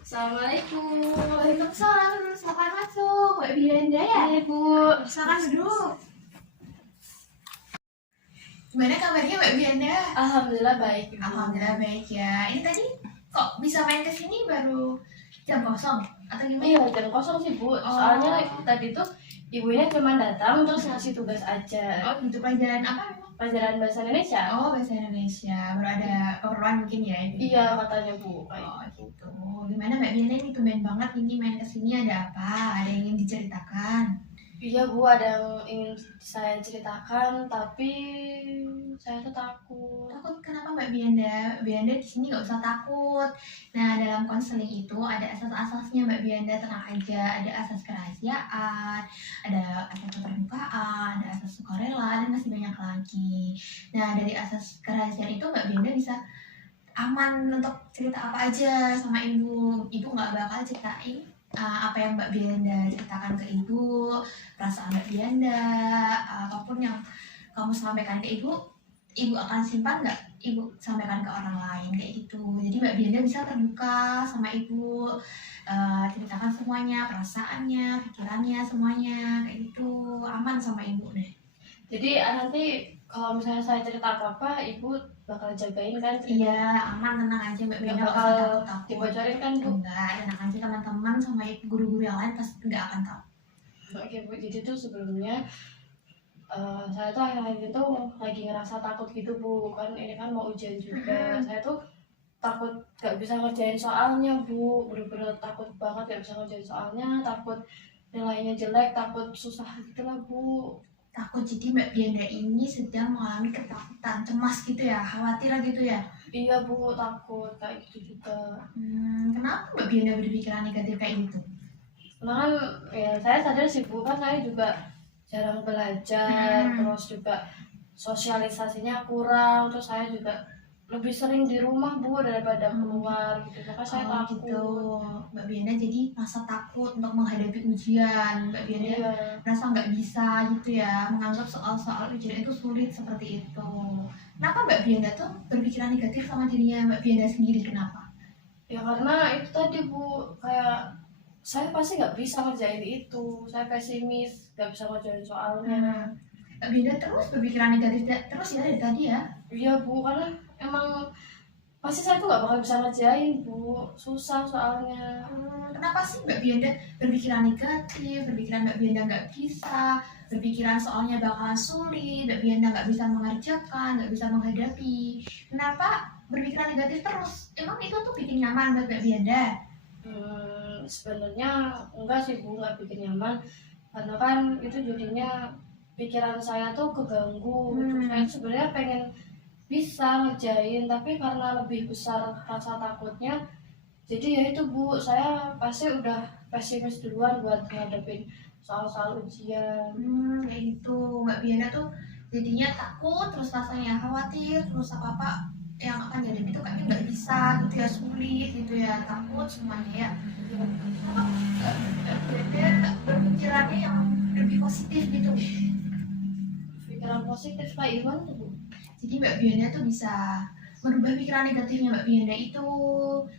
Assalamualaikum. Waalaikumsalam, silakan masuk. Mbak Bianda ya? Iya, Bu. Silakan duduk. Gimana kabarnya Mbak Bianda? Alhamdulillah baik, Ibu. Alhamdulillah baik ya. Ini tadi kok bisa main ke sini baru jam kosong atau Iya, gimana? jam kosong sih, Bu. Soalnya tadi tuh ibunya cuma datang terus ngasih tugas aja. Oh gitu, pelajaran apa memang? Pelajaran bahasa Indonesia. Oh bahasa Indonesia. Baru ada keperluan mungkin ya ini? Iya, katanya, Bu. Oh gitu. Gimana Mbak Bianda ini tumben banget ini main ke sini, ada apa? Ada yang ingin diceritakan? Iya, Bu, ada yang ingin saya ceritakan, tapi saya tuh takut. Takut kenapa Mbak Bianda? Mbak Bianda di sini nggak usah takut. Nah, dalam konseling itu ada asas-asasnya Mbak Bianda, tenang aja. Ada asas kerahasiaan, ada asas keterbukaan, ada asas sukarela, dan masih banyak lagi. Nah, dari asas kerahasiaan itu Mbak Bianda bisa aman untuk cerita apa aja sama ibu. Ibu nggak bakal ceritain apa yang Mbak Bianda ceritakan ke ibu, perasaan Mbak Bianda, apapun yang kamu sampaikan ke ibu, ibu akan simpan nggak ibu sampaikan ke orang lain kayak gitu. Jadi Mbak Bianda bisa terbuka sama ibu, ceritakan semuanya, perasaannya, pikirannya, semuanya kayak gitu, aman sama ibu deh. Jadi nanti kalau misalnya saya cerita apa-apa, Ibu bakal jagain kan? Iya, aman, tenang aja Mbak Nggak Bianda, nggak bakal usah takut-takut. dibocorin kan, Bu? Enggak, tenang aja, teman-teman sama guru-guru yang lain pasti nggak akan tahu. Oke, Bu. Jadi tuh sebelumnya saya tuh akhir-akhir itu lagi ngerasa takut gitu, Bu. Kan ini kan mau ujian juga. Saya tuh takut gak bisa ngerjain soalnya, Bu. Bener-bener takut banget gak bisa ngerjain soalnya, takut nilainya jelek, takut susah gitu lah, Bu. Takut, jadi Mbak Bianda ini sedang mengalami ketakutan, cemas gitu ya, khawatir gitu ya. Iya, Bu, takut kayak gitu juga. Kenapa Mbak Bianda berpikiran negatif kayak gitu? Karena kan ya saya sadar sih, Bu, kan saya juga jarang belajar, terus juga sosialisasinya kurang, terus saya juga lebih sering di rumah, Bu, daripada keluar gitu. Maka saya takut. Gitu. Mbak Bianda jadi merasa takut untuk menghadapi ujian. Mbak Bianda Iya. merasa nggak bisa gitu ya, menganggap soal-soal ujian itu sulit seperti itu. Kenapa Mbak Bianda tuh berpikiran negatif sama dirinya Mbak Bianda sendiri, kenapa? Ya karena itu tadi, Bu, kayak saya pasti nggak bisa ngerjain itu, saya pesimis, nggak bisa ngerjain soalnya. Mbak Bianda terus berpikiran negatif terus ya dari tadi ya? Iya, Bu, karena emang pasti saya tuh nggak bakal bisa ngerjain, Bu, susah soalnya. Kenapa sih Mbak Bianda berpikiran negatif, berpikiran Mbak Bianda nggak bisa, berpikiran soalnya bakalan sulit, Mbak Bianda nggak bisa mengerjakan, nggak bisa menghadapi? Kenapa berpikiran negatif terus? Emang itu tuh bikin nyaman buat Mbak Bianda? Sebenarnya enggak sih, Bu, nggak bikin nyaman, karena kan itu jadinya pikiran saya tuh keganggu. Saya sebenarnya pengen bisa ngerjain, tapi karena lebih besar rasa takutnya, jadi ya itu, Bu, saya pasti udah pesimis duluan buat ngadepin soal-soal ujian. Kayak gitu. Mbak Bianda tuh jadinya takut, terus rasanya khawatir, terus apa-apa yang akan jadi itu kayaknya nggak bisa gitu ya, sulit gitu ya, takut semuanya ya. Bianda berpikirannya yang lebih positif gitu. Pikiran positif kayak gimana tuh, Bu? Jadi Mbak Bianda tuh bisa merubah pikiran negatifnya Mbak Bianda itu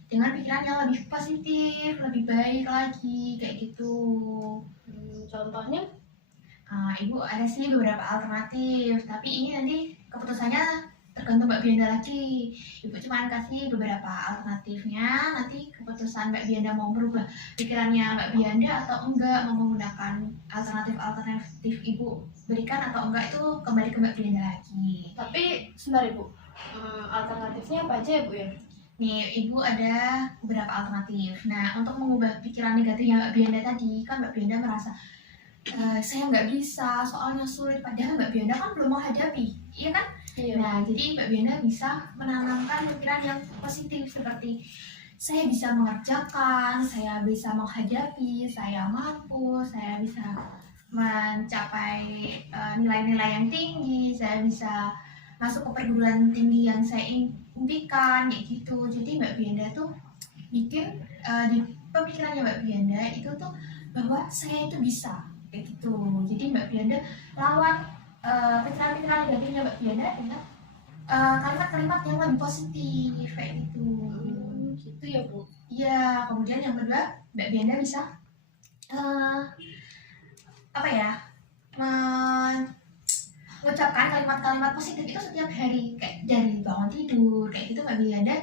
dengan pikiran yang lebih positif, lebih baik lagi kayak gitu. Contohnya? Ibu ada sih beberapa alternatif, tapi ini nanti keputusannya tergantung Mbak Bianda lagi. Ibu cuma kasih beberapa alternatifnya, nanti keputusan Mbak Bianda mau berubah pikirannya Mbak Bianda atau enggak, mau menggunakan alternatif Ibu berikan atau enggak, itu kembali ke Mbak Bianda lagi. Tapi sebentar, Ibu, alternatifnya apa aja ya, Bu ya? Nih, Ibu ada beberapa alternatif. Nah, untuk mengubah pikiran negatifnya Mbak Bianda tadi, kan Mbak Bianda merasa saya nggak bisa, soalnya sulit, padahal Mbak Bianda kan belum menghadapi, iya kan? Iya. Nah, jadi Mbak Bianda bisa menanamkan pikiran yang positif seperti saya bisa mengerjakan, saya bisa menghadapi, saya mampu, saya bisa mencapai nilai-nilai yang tinggi, saya bisa masuk ke perguruan tinggi yang saya impikan, kayak gitu. Jadi Mbak Bianda tuh bikin di pemikirannya Mbak Bianda itu tuh bahwa saya itu bisa kayak gitu. Jadi Mbak Bianda lawan pikiran-pikiran negatifnya Mbak Bianda dengan kalimat-kalimat yang lebih positif kayak gitu. Gitu ya Bu. Iya, kemudian yang kedua, Mbak Bianda bisa eh, apa ya, mengucapkan kalimat-kalimat positif itu setiap hari, kayak dari bangun tidur kayak gitu. Mbak Bianda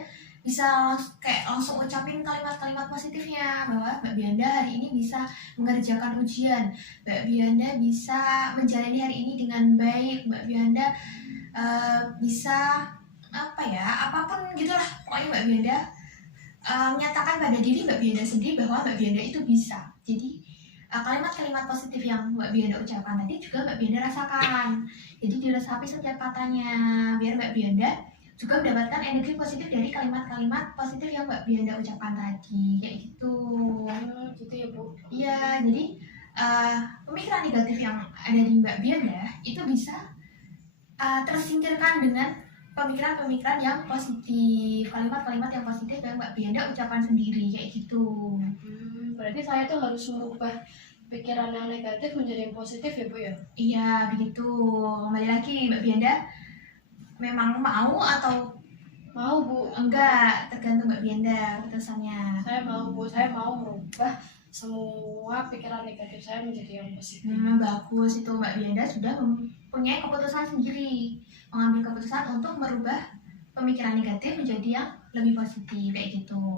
bisa kayak langsung ucapin kalimat-kalimat positifnya, bahwa Mbak Bianda hari ini bisa mengerjakan ujian, Mbak Bianda bisa menjalani hari ini dengan baik, Mbak Bianda bisa apa ya, apapun gitulah pokoknya Mbak Bianda menyatakan pada diri Mbak Bianda sendiri bahwa Mbak Bianda itu bisa. Jadi kalimat-kalimat positif yang Mbak Bianda ucapkan tadi juga Mbak Bianda rasakan. Jadi diresapi setiap katanya, biar Mbak Bianda juga mendapatkan energi positif dari kalimat-kalimat positif yang Mbak Bianda ucapkan tadi, kayak gitu. Gitu ya Bu. Iya, jadi pemikiran negatif yang ada di Mbak Bianda itu bisa tersingkirkan dengan pemikiran-pemikiran yang positif, kalimat-kalimat yang positif yang Mbak Bianda ucapkan sendiri, kayak gitu. Berarti saya tuh harus merubah pikiran yang negatif menjadi yang positif ya Bu ya? Iya, begitu. Kembali lagi, Mbak Bianda memang mau atau Mau Bu. enggak, tergantung Mbak Bianda keputusannya. Saya mau Bu, saya mau merubah semua pikiran negatif saya menjadi yang positif. Bagus, itu Mbak Bianda sudah mempunyai keputusan sendiri, mengambil keputusan untuk merubah pemikiran negatif menjadi yang lebih positif, kayak gitu.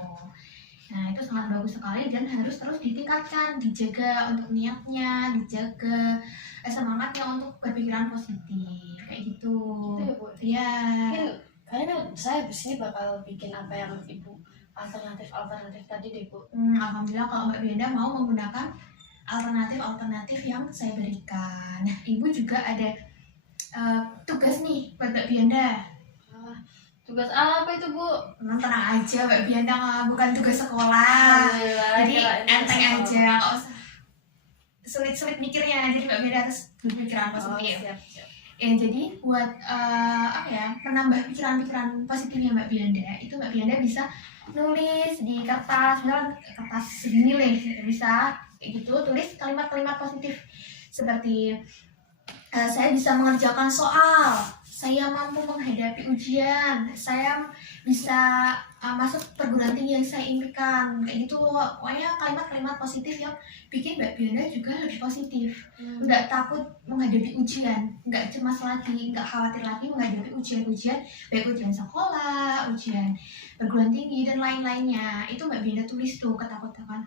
Nah, itu sangat bagus sekali dan harus terus ditingkatkan, dijaga untuk niatnya, dijaga semangatnya untuk berpikiran positif, kayak gitu. Gitu ya Bu. Iya. Mungkin kayaknya saya di sini bakal bikin apa yang Ibu alternatif tadi deh Bu. Alhamdulillah kalau Mbak Bianda mau menggunakan alternatif yang saya berikan. Nah, Ibu juga ada tugas nih buat Mbak Bianda. Tugas apa itu Bu? Tenang aja Mbak Bianda, bukan tugas sekolah. Jadi enteng aja, nggak usah sulit-sulit mikirnya. Jadi Mbak Bianda harus berpikiran positif. Siap. Ya, jadi buat apa ya, menambah pikiran-pikiran positifnya Mbak Bianda, itu Mbak Bianda bisa nulis di kertas, misalnya kertas segini nih, bisa kayak gitu, tulis kalimat-kalimat positif seperti saya bisa mengerjakan soal, saya mampu menghadapi ujian, saya bisa masuk perguruan tinggi yang saya impikan, kayak gitu. Pokoknya kalimat-kalimat positif yang bikin Mbak Bianda juga lebih positif, nggak takut menghadapi ujian, nggak cemas lagi, nggak khawatir lagi menghadapi ujian-ujian, baik ujian sekolah, ujian perguruan tinggi dan lain-lainnya. Itu Mbak Bianda tulis tuh ketakutan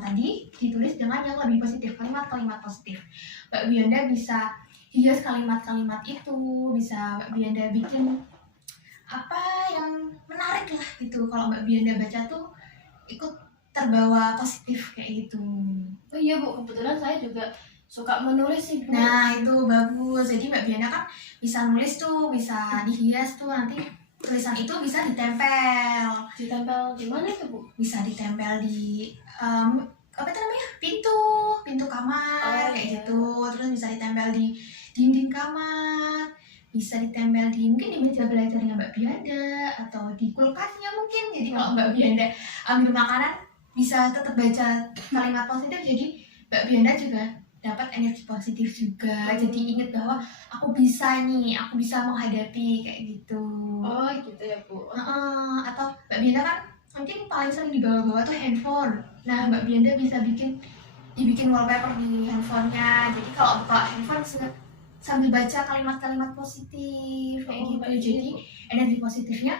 tadi, ditulis dengan yang lebih positif, kalimat-kalimat positif. Mbak Bianda bisa hias kalimat-kalimat itu, bisa Mbak Bianda bikin apa yang menarik lah gitu. Kalau Mbak Bianda baca tuh ikut terbawa positif kayak gitu. Oh iya Bu, kebetulan saya juga suka menulis sih Bu. Nah itu bagus, jadi Mbak Bianda kan bisa nulis tuh, bisa dihias tuh, nanti tulisan itu bisa ditempel. Ditempel di mana itu Bu? Bisa ditempel di apa itu namanya, pintu kamar, kayak gitu. Terus bisa ditempel di dinding kamar, bisa ditempel di mungkin di meja belajarnya Mbak Bianda atau di kulkasnya mungkin. Jadi kalau Mbak Bianda ambil makanan bisa tetap baca kalimat positif, jadi Mbak Bianda juga dapat energi positif juga. Jadi ingat bahwa aku bisa nih, aku bisa menghadapi, kayak gitu. Oh gitu ya Bu. Atau Mbak Bianda kan mungkin paling sering dibawa-bawa tuh handphone. Nah Mbak Bianda bisa dibikin wallpaper di handphonenya. Jadi kalau buka handphone sambil baca kalimat-kalimat positif, kayak gitu. Jadi energi positifnya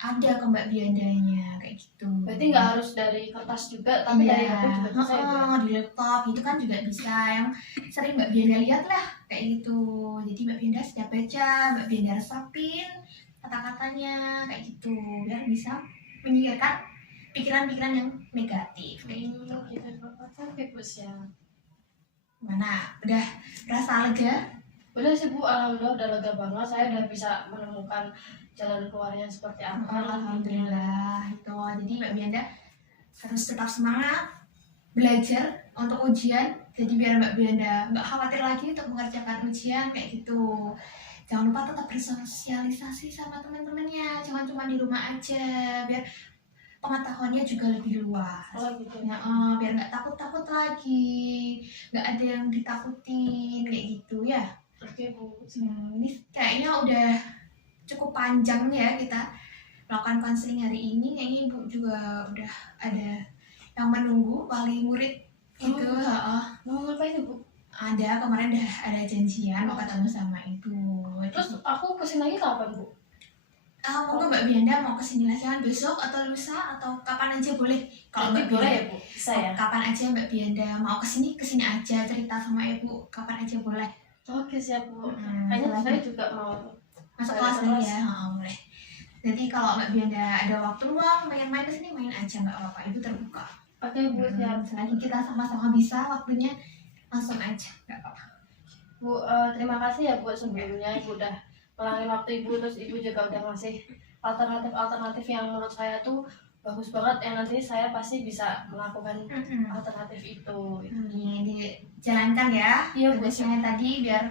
ada ke Mbak Biandanya, kayak gitu. Berarti nggak harus dari kertas juga, tapi dari HP juga bisa ya Bu? Di laptop itu kan juga bisa, yang sering Mbak Bianda lihat lah, kayak gitu. Jadi Mbak Bianda setiap baca, Mbak Bianda resapin kata-katanya, kayak gitu, biar bisa menyingkirkan pikiran-pikiran yang negatif, kayak gitu. Oke Bu, siap. Mana, udah rasa lega? Udah sih Bu, alhamdulillah udah lega banget. Saya udah bisa menemukan jalan keluarnya seperti apa. Alhamdulillah itu. Jadi Mbak Bianda harus tetap semangat belajar untuk ujian. Jadi biar Mbak Bianda nggak khawatir lagi untuk mengerjakan ujian, kayak gitu. Jangan lupa tetap bersosialisasi sama teman-temannya, jangan cuma di rumah aja, biar pengetahuannya juga lebih luas. Oh gitu. Biar nggak takut-takut lagi, nggak ada yang ditakutin, kayak gitu ya. Oke Bu. Ini kayaknya udah cukup panjang ya kita melakukan konseling hari ini. Kayaknya Ibu juga udah ada yang menunggu wali murid gitu. Oh. Heeh. Mau ngapain Bu? Ada kemarin udah ada janjian mau ketemu sama ibu. Terus aku kesini lagi kapan Bu? Monggo Mbak Bianda mau kesini lagi kan besok atau lusa atau kapan aja boleh. Kalau Nanti Mbak boleh Bianda ya Bu? Bisa ya? kapan aja Mbak Bianda mau kesini aja cerita sama ibu kapan aja boleh. Oke siap Bu. Mm, Kayaknya boleh. saya juga mau Masuk Boleh, kelas lagi kelas. ya, boleh. Nanti kalau Mbak Bianda ada waktu luang main-main ke sini main aja nggak apa-apa, ibu terbuka. Oke Bu siap. Selagi kita sama-sama bisa waktunya langsung aja nggak apa-apa. Bu, terima kasih ya Bu sebelumnya Ibu udah melangin waktu Ibu, terus Ibu juga udah ngasih alternatif-alternatif yang menurut saya tuh bagus banget, yang nanti saya pasti bisa melakukan alternatif itu. Dijalankan ya Iya, Bu. tugasnya tadi biar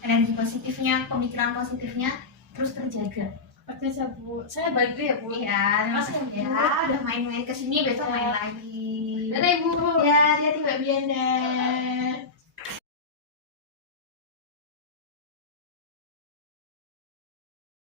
energi positifnya, pemikiran positifnya terus terjaga. Oke siap Bu, saya balik dulu ya Bu. Iya, terima Makasih, kasih Bu. ya udah main-main ke sini, besok Ya. main lagi. Dadah Ibu. Ya, hati-hati Mbak Bianda.